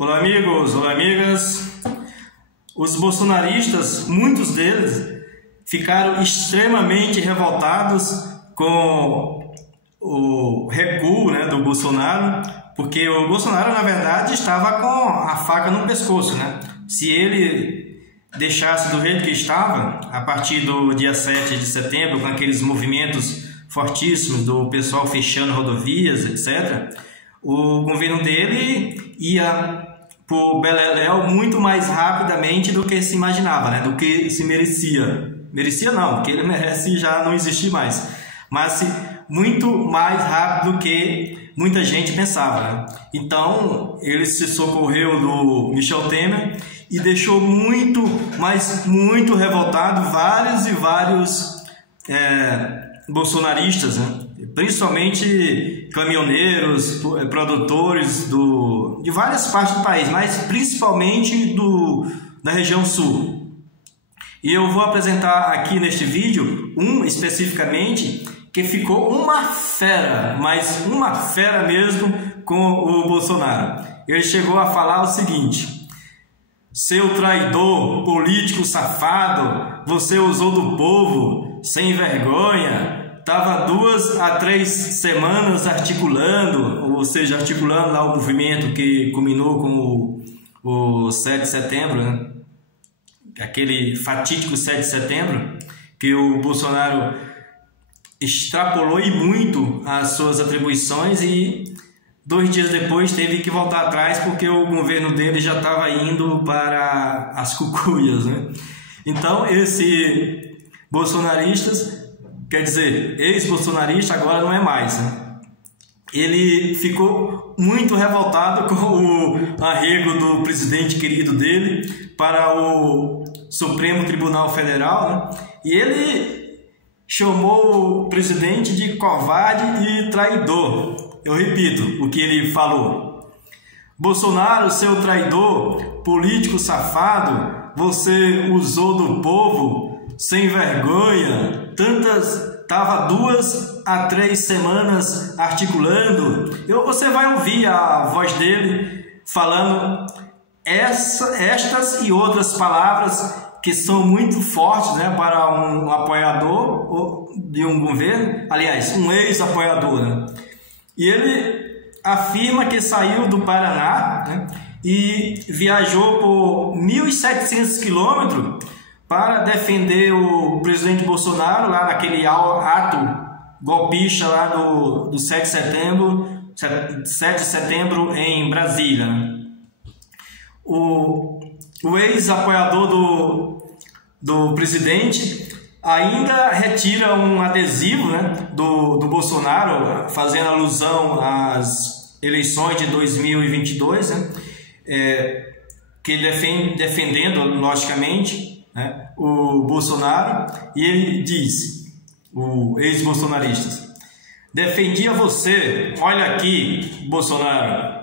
Olá amigos, olá amigas. Os bolsonaristas, muitos deles, ficaram extremamente revoltados com o recuo, do Bolsonaro, porque o Bolsonaro, na verdade, estava com a faca no pescoço, Se ele deixasse do jeito que estava, a partir do dia 7 de setembro, com aqueles movimentos fortíssimos do pessoal fechando rodovias, etc., o governo dele ia por beleléu muito mais rapidamente do que se imaginava, do que se merecia. Merecia não, porque ele merece já não existir mais. Mas muito mais rápido do que muita gente pensava. Então, ele se socorreu do Michel Temer e deixou muito revoltado vários e vários bolsonaristas, principalmente caminhoneiros, produtores de várias partes do país, mas principalmente da região sul. E eu vou apresentar aqui neste vídeo um especificamente que ficou uma fera, mas uma fera mesmo com o Bolsonaro. Ele chegou a falar o seguinte: seu traidor, político safado, você usou do povo, sem vergonha. Estava 2 a 3 semanas articulando, ou seja, articulando lá o movimento que culminou com o 7 de setembro, aquele fatídico 7 de setembro, que o Bolsonaro extrapolou e muito as suas atribuições e 2 dias depois teve que voltar atrás porque o governo dele já estava indo para as cucuias, Então, esse bolsonaristas, quer dizer, ex-bolsonarista agora não é mais, Ele ficou muito revoltado com o arrego do presidente querido dele para o Supremo Tribunal Federal, e ele chamou o presidente de covarde e traidor. Eu repito o que ele falou: Bolsonaro, seu traidor, político safado, você usou do povo, sem vergonha, estava 2 a 3 semanas articulando. Você vai ouvir a voz dele falando estas e outras palavras que são muito fortes, para um apoiador de um governo, aliás, um ex-apoiador, E ele afirma que saiu do Paraná, e viajou por 1.700 quilômetros para defender o presidente Bolsonaro lá naquele ato golpista lá do 7 de setembro em Brasília. O ex-apoiador do presidente ainda retira um adesivo do Bolsonaro, fazendo alusão às eleições de 2022, que ele defendendo, logicamente, o Bolsonaro, e ele diz, o ex-bolsonarista: defendia você, olha aqui, Bolsonaro,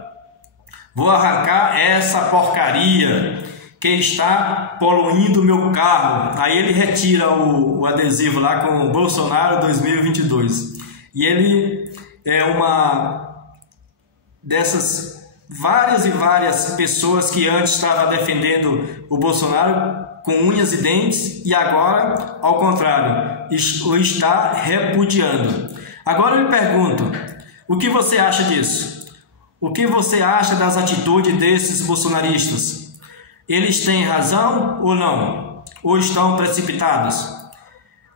vou arrancar essa porcaria que está poluindo meu carro. Aí ele retira o adesivo lá com o Bolsonaro 2022, e ele é uma dessas várias e várias pessoas que antes estava defendendo o Bolsonaro com unhas e dentes, e agora, ao contrário, o está repudiando. Agora eu lhe pergunto, o que você acha disso? O que você acha das atitudes desses bolsonaristas? Eles têm razão ou não? Ou estão precipitados?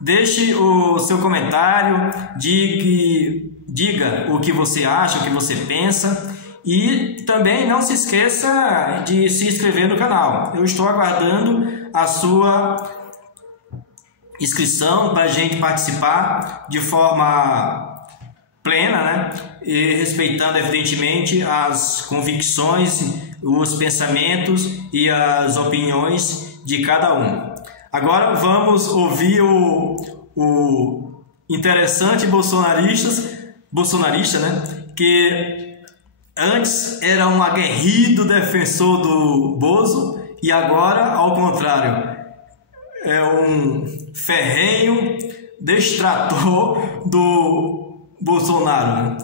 Deixe o seu comentário, diga o que você acha, o que você pensa, e também não se esqueça de se inscrever no canal. Eu estou aguardando a sua inscrição para a gente participar de forma plena, e respeitando evidentemente as convicções, os pensamentos e as opiniões de cada um. Agora vamos ouvir o interessante bolsonarista, que antes era um aguerrido defensor do Bozo e agora, ao contrário, é um ferrenho detrator do Bolsonaro.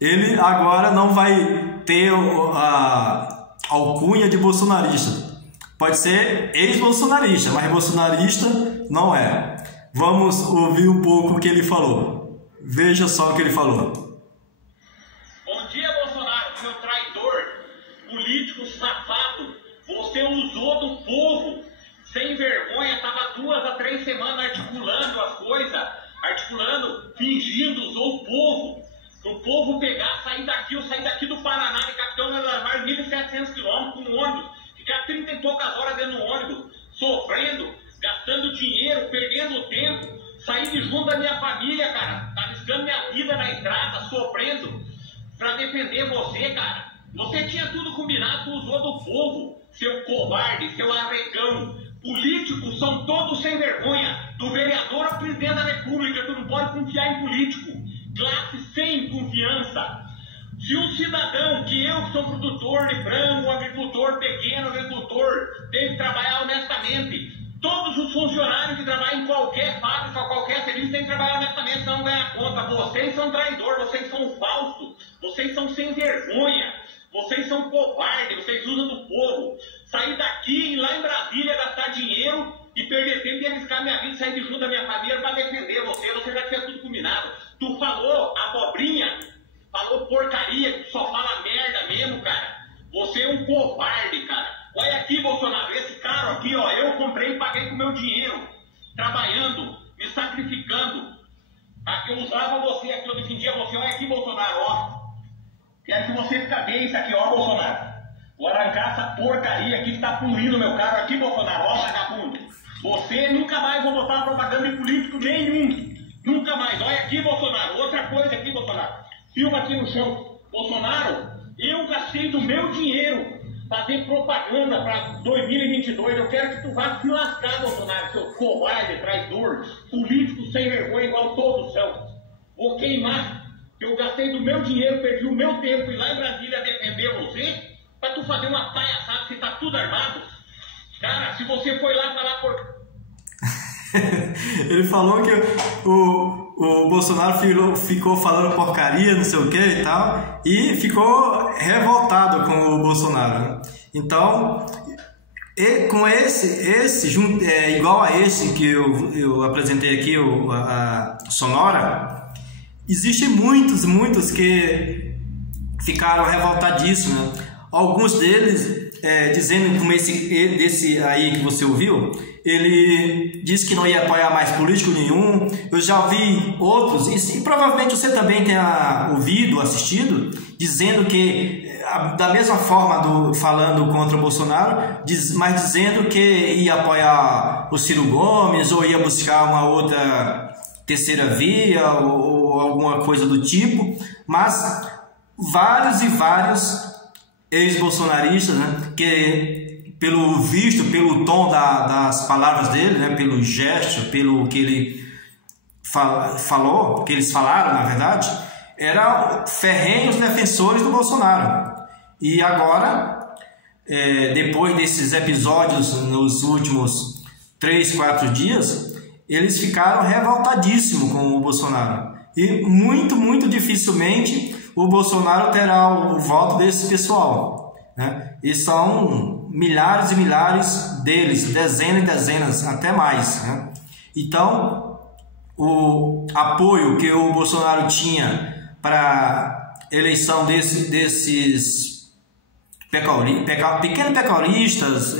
Ele agora não vai ter alcunha de bolsonarista. Pode ser ex-bolsonarista, mas bolsonarista não é. Vamos ouvir um pouco o que ele falou. Veja só o que ele falou. Bom dia, Bolsonaro, seu traidor, político safado. Você usou do povo, sem vergonha, estava 2 a 3 semanas articulando as coisas, fingindo, usou o povo. O povo pegar, sair daqui, eu saí daqui do Paraná, de Capitão das Mar, 1.700 quilômetros com um ônibus, ficar 30 e poucas horas dentro do ônibus, sofrendo, gastando dinheiro, perdendo tempo, sair de junto da minha família, cara, arriscando minha vida na estrada, sofrendo, pra defender você, cara. Você tinha tudo combinado, tu usou do povo, seu covarde, seu arregão. Políticos são todos sem vergonha, do vereador ao presidente da República, tu não pode confiar em político. Classe sem confiança. Se um cidadão, que eu que sou produtor de frango, agricultor pequeno, agricultor, tem que trabalhar honestamente, todos os funcionários que trabalham em qualquer fábrica, qualquer serviço, têm que trabalhar honestamente, senão não ganhar conta. Vocês são traidores, vocês são falsos, vocês são sem vergonha, vocês são covardes, vocês usam do povo. Sair daqui e ir lá em Brasília gastar dinheiro e perder tempo e arriscar minha vida, sair de junto da minha família para defender você já tinha tudo combinado. Tu falou abobrinha, falou porcaria, tu só fala merda mesmo, cara. Você é um covarde, cara. Olha aqui, Bolsonaro, esse carro aqui, ó, eu comprei e paguei com meu dinheiro, trabalhando, me sacrificando. Aqui eu usava você, aqui eu defendia você. Olha aqui, Bolsonaro, ó. Quero que você fique bem isso aqui, ó, Bolsonaro. Vou arrancar essa porcaria aqui que tá poluindo meu carro aqui, Bolsonaro, ó, vagabundo. Você nunca mais vou botar propaganda de político nenhum. Nunca mais. Olha aqui, Bolsonaro. Outra coisa aqui, Bolsonaro. Filma aqui no chão. Bolsonaro, eu gastei do meu dinheiro fazer propaganda para 2022. Eu quero que tu vá se lascar, Bolsonaro, seu covarde, traidor, político sem vergonha, igual todos são. Vou queimar. Eu gastei do meu dinheiro, perdi o meu tempo ir lá em Brasília defender você, para tu fazer uma palhaçada que tá tudo armado. Cara, se você foi lá falar por... Ele falou que o Bolsonaro ficou falando porcaria, não sei o que e tal, e ficou revoltado com o Bolsonaro, né? Então, com igual a esse que eu apresentei aqui, a Sonora, existem muitos que ficaram revoltadíssimos, né? Alguns deles dizendo, como esse aí que você ouviu, ele disse que não ia apoiar mais político nenhum. Eu já ouvi outros, e provavelmente você também tenha ouvido, assistido, dizendo que, da mesma forma, falando contra o Bolsonaro, mas dizendo que ia apoiar o Ciro Gomes, ou ia buscar uma outra terceira via, ou alguma coisa do tipo, mas vários e vários ex-bolsonaristas, né, que pelo visto, pelo tom das palavras dele, né, pelo gesto, pelo que ele falou, que eles falaram, na verdade, eram ferrenhos defensores do Bolsonaro. E agora, depois desses episódios nos últimos 3, 4 dias, eles ficaram revoltadíssimos com o Bolsonaro. E muito dificilmente o Bolsonaro terá o voto desse pessoal, né? E são milhares e milhares deles, dezenas e dezenas, até mais, né? Então, o apoio que o Bolsonaro tinha para a eleição desses pequenos pecuaristas,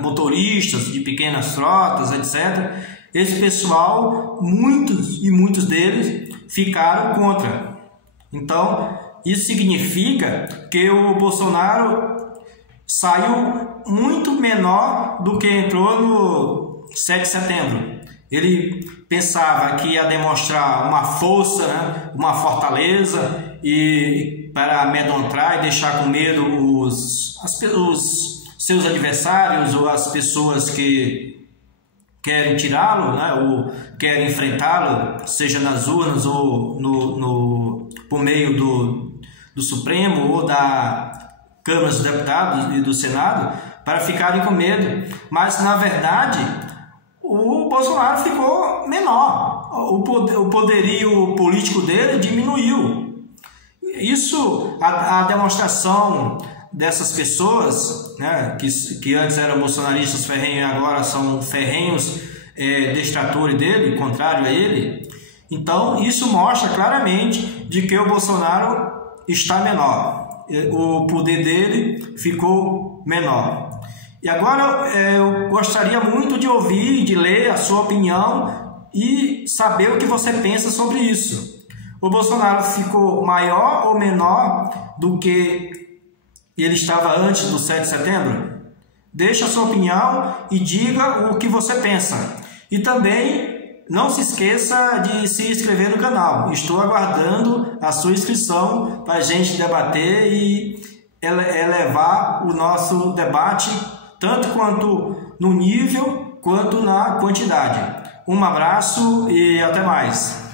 motoristas de pequenas frotas, etc., esse pessoal, muitos deles ficaram contra. Então, isso significa que o Bolsonaro saiu muito menor do que entrou no 7 de setembro. Ele pensava que ia demonstrar uma força, né, uma fortaleza, e para amedrontar e deixar com medo os seus adversários ou as pessoas que querem tirá-lo, né, ou querem enfrentá-lo, seja nas urnas ou por meio do Supremo ou da Câmara dos Deputados e do Senado, para ficarem com medo. Mas, na verdade, o Bolsonaro ficou menor. O poderio político dele diminuiu. Isso, a demonstração dessas pessoas, né, que antes eram bolsonaristas ferrenhos e agora são ferrenhos detratores dele, contrário a ele, então isso mostra claramente de que o Bolsonaro está menor, o poder dele ficou menor. E agora eu gostaria muito de ouvir, de ler a sua opinião e saber o que você pensa sobre isso. O Bolsonaro ficou maior ou menor do que ele estava antes do 7 de setembro? Deixe a sua opinião e diga o que você pensa. E também não se esqueça de se inscrever no canal. Estou aguardando a sua inscrição para a gente debater e elevar o nosso debate tanto quanto no nível quanto na quantidade. Um abraço e até mais.